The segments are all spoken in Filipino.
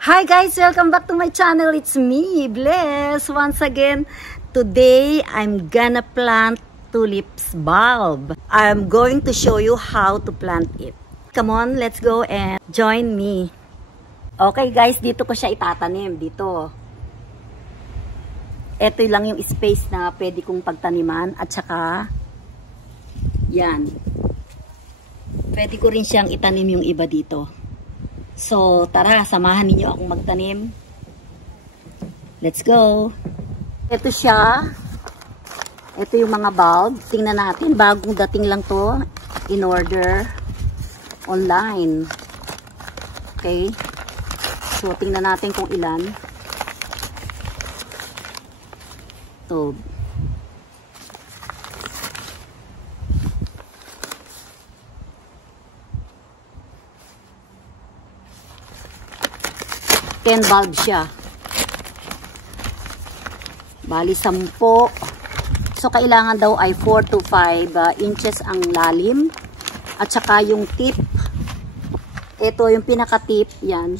Hi guys, welcome back to my channel. It's me, Bless. Once again, today I'm gonna plant tulips bulb. I'm going to show you how to plant it. Come on, let's go and join me. Okay guys, dito ko siya itatanim. Dito. Ito lang yung space na pwede kong pagtaniman. At saka, yan. Pwede ko rin siyang itanim yung iba dito. So, tara, samahan ninyo akong magtanim. Let's go! Ito siya. Ito yung mga bulb. Tingnan natin. Bagong dating lang to. In order. Online. Okay. So, tingnan natin kung ilan. Ito. Bulb siya. Bali 10. So kailangan daw ay 4 to 5 inches ang lalim. At saka yung tip. Ito yung pinaka tip, yan.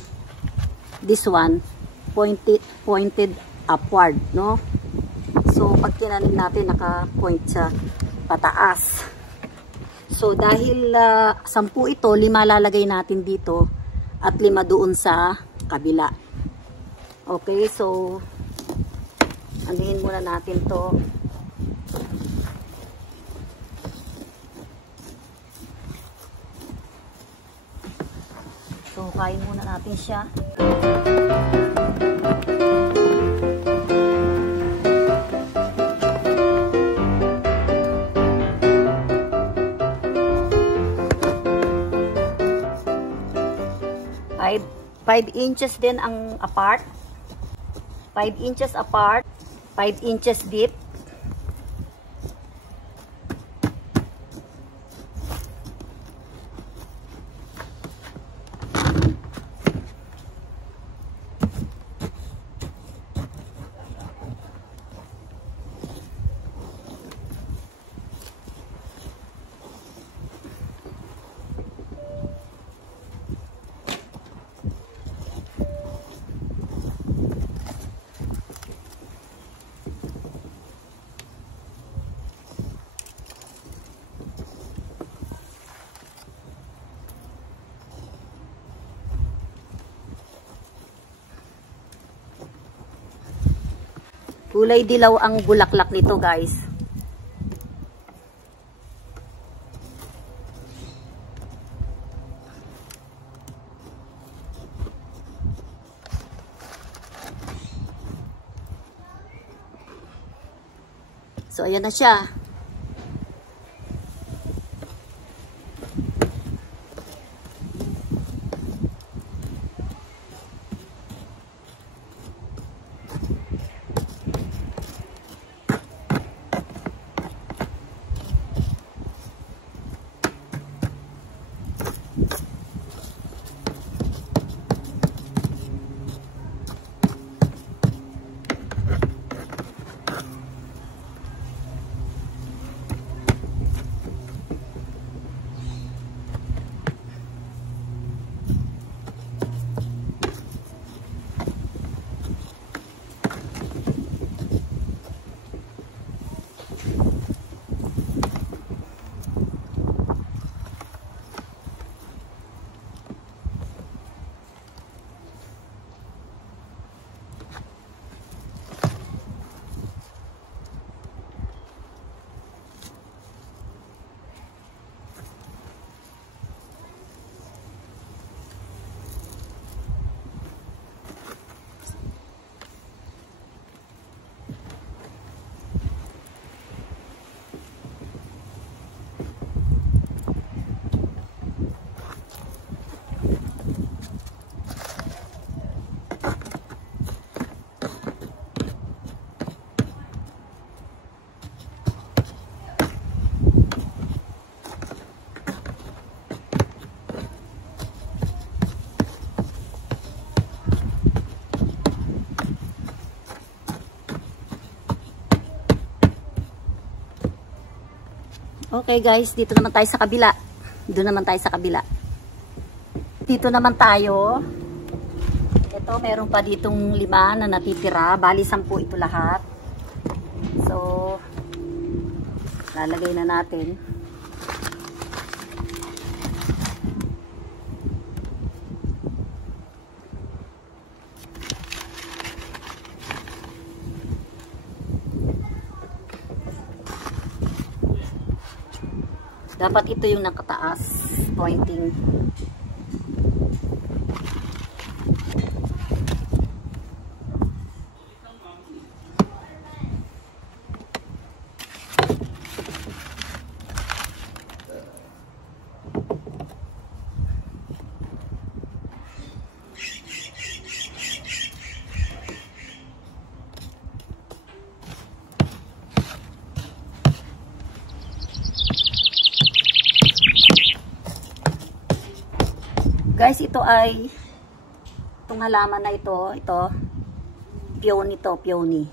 This one pointed upward, no? So pag tinanim natin naka-point sa pataas. So dahil 10 ito, 5 lalagay natin dito at 5 doon sa kabila. Okay, so anihin muna natin to. So kain muna natin siya. Five inches din ang apart. 5 inches apart. 5 inches deep. Kulay dilaw ang bulaklak nito, guys. So, ayan na siya. Okay guys, dito naman tayo sa kabila. Doon naman tayo sa kabila. Dito naman tayo. Ito. ito, meron pa ditong 5 na natitira. Bali 10 ito lahat. So, lalagay na natin. Dapat ito yung nakataas, pointing. Guys, ito ay itong halaman na ito, peony to, peony.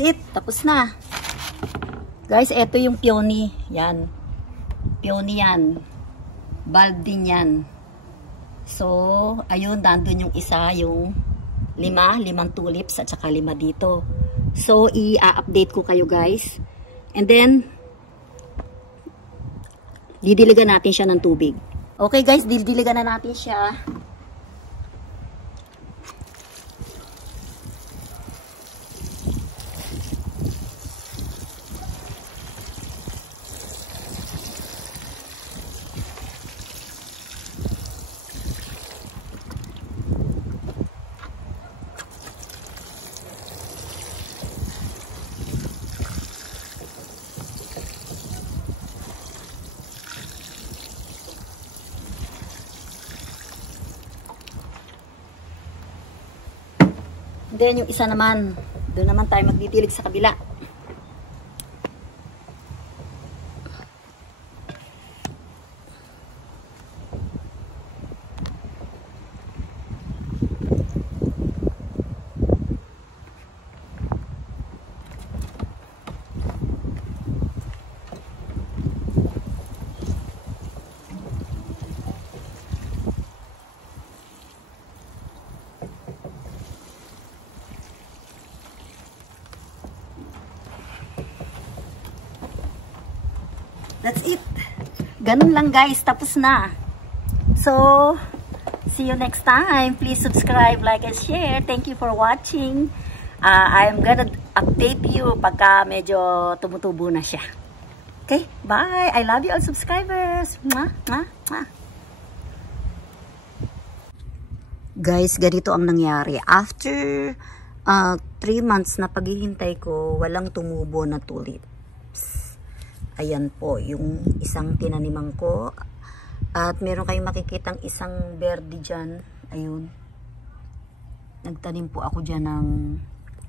It, tapos na. Guys, ito yung peony. Yan. Peony yan. Bulb din yan. So, ayun, nandun yung isa, yung 5 tulips at saka 5 dito. So, i-update ko kayo guys. And then, didiligan natin siya ng tubig. Okay guys, didiligan na natin siya. Then yung isa naman, doon naman tayo magdidilig sa kabila. That's it. Ganun lang guys, tapos na. So, see you next time. Please subscribe, like, and share. Thank you for watching. I'm gonna update you pagka medyo tumutubo na siya. Okay, bye. I love you all subscribers. Mwah, mwah, mwah. Guys, ganito ang nangyari. After 3 months na paghihintay ko, walang tumubo na tulips. Ayan po, yung isang tinaniman ko. At meron kayong makikitang isang berde dyan. Ayun. Nagtanim po ako dyan ng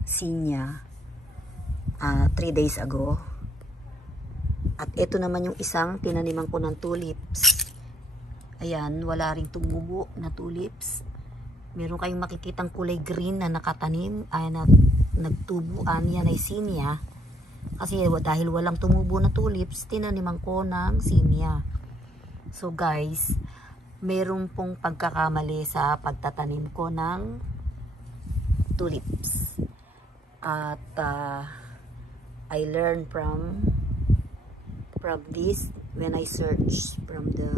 sinya 3 days ago. At ito naman yung isang tinaniman ko ng tulips. Ayan, wala ring tumubo na tulips. Meron kayong makikitang kulay green na nakatanim. Ay, nagtubuan. Yan ay sinya. Kasi dahil walang tumubo na tulips, tinaniman ko ng sinya. So guys, meron pong pagkakamali sa pagtatanim ko ng tulips. At I learned from this when I search from the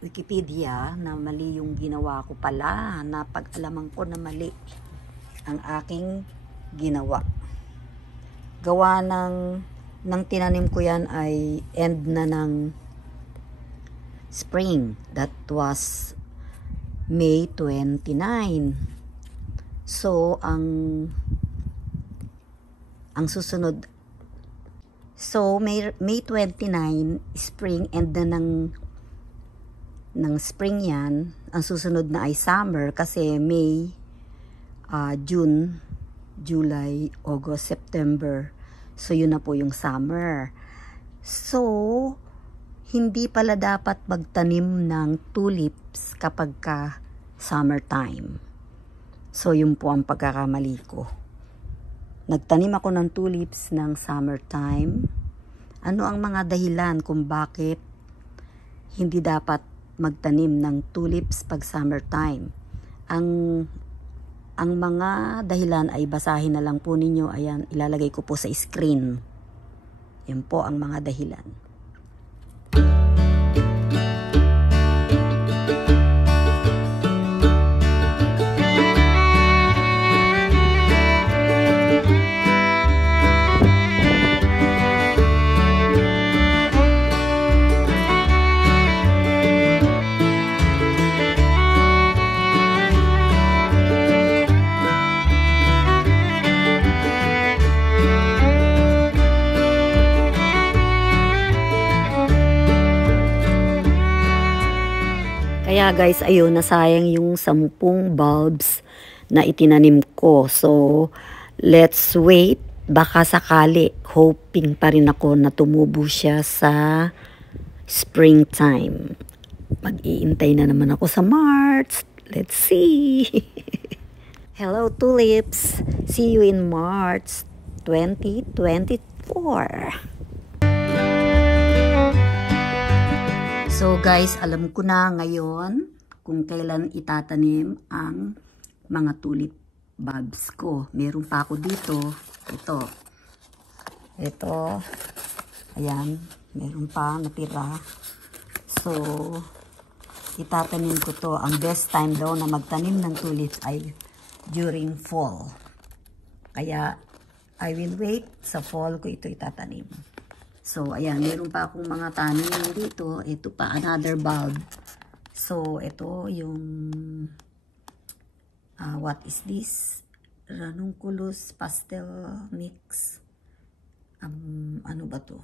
Wikipedia na mali yung ginawa ko pala. Napag-alaman ko na mali ang aking ginawa. Gawa ng tinanim ko yan ay end na ng spring. That was May 29. So, ang susunod, so May 29, spring, end na ng spring yan. Ang susunod na ay summer kasi May, June, July, August, September. So, yun na po yung summer. So, hindi pala dapat magtanim ng tulips kapag ka summertime. So, yun po ang pagkakamali ko. Nagtanim ako ng tulips ng summertime. Ano ang mga dahilan kung bakit hindi dapat magtanim ng tulips pag summertime? Ang mga dahilan ay basahin na lang po ninyo. Ayan, ilalagay ko po sa screen. Yan po ang mga dahilan. Kaya guys, ayun, nasayang yung 10 bulbs na itinanim ko. So, let's wait. Baka sakali, hoping pa rin ako na tumubo siya sa springtime. Mag-iintay na naman ako sa March. Let's see. Hello tulips. See you in March 2024. So guys, alam ko na ngayon kung kailan itatanim ang mga tulip bulbs ko. Meron pa ako dito. Ito. Ayan. Meron pa natira. So, itatanim ko to. Ang best time daw na magtanim ng tulips ay during fall. Kaya, I will wait. Sa fall ko ito itatanim. So, ayan, meron pa akong mga tanim dito. Ito pa, another bulb. So, ito yung, what is this? Ranunculus pastel mix. Ano ba to?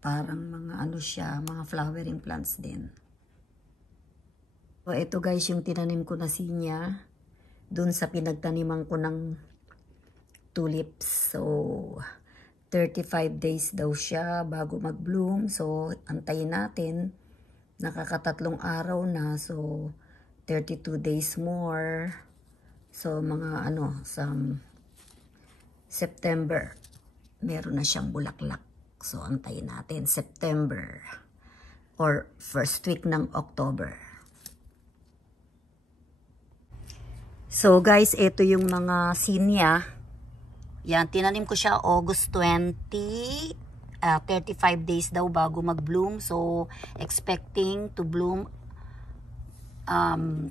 Parang mga ano siya, mga flowering plants din. So, ito guys, yung tinanim ko na sinya. Dun sa pinagtaniman ko ng tulips. So, 35 days daw siya bago mag-bloom. So, antayin natin. Nakakatatlong araw na. So, 32 days more. So, mga sa September, meron na siyang bulaklak. So, antayin natin. September or first week ng October. So, guys, ito yung mga sinya. Yan, tinanim ko siya August 20, 35 days daw bago mag-bloom. So, expecting to bloom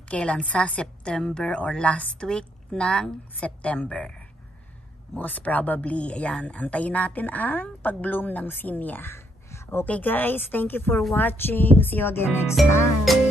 kailan sa September or last week ng September. Most probably, ayan, antayin natin ang pag-bloom ng sinya. Okay guys, thank you for watching. See you again next time.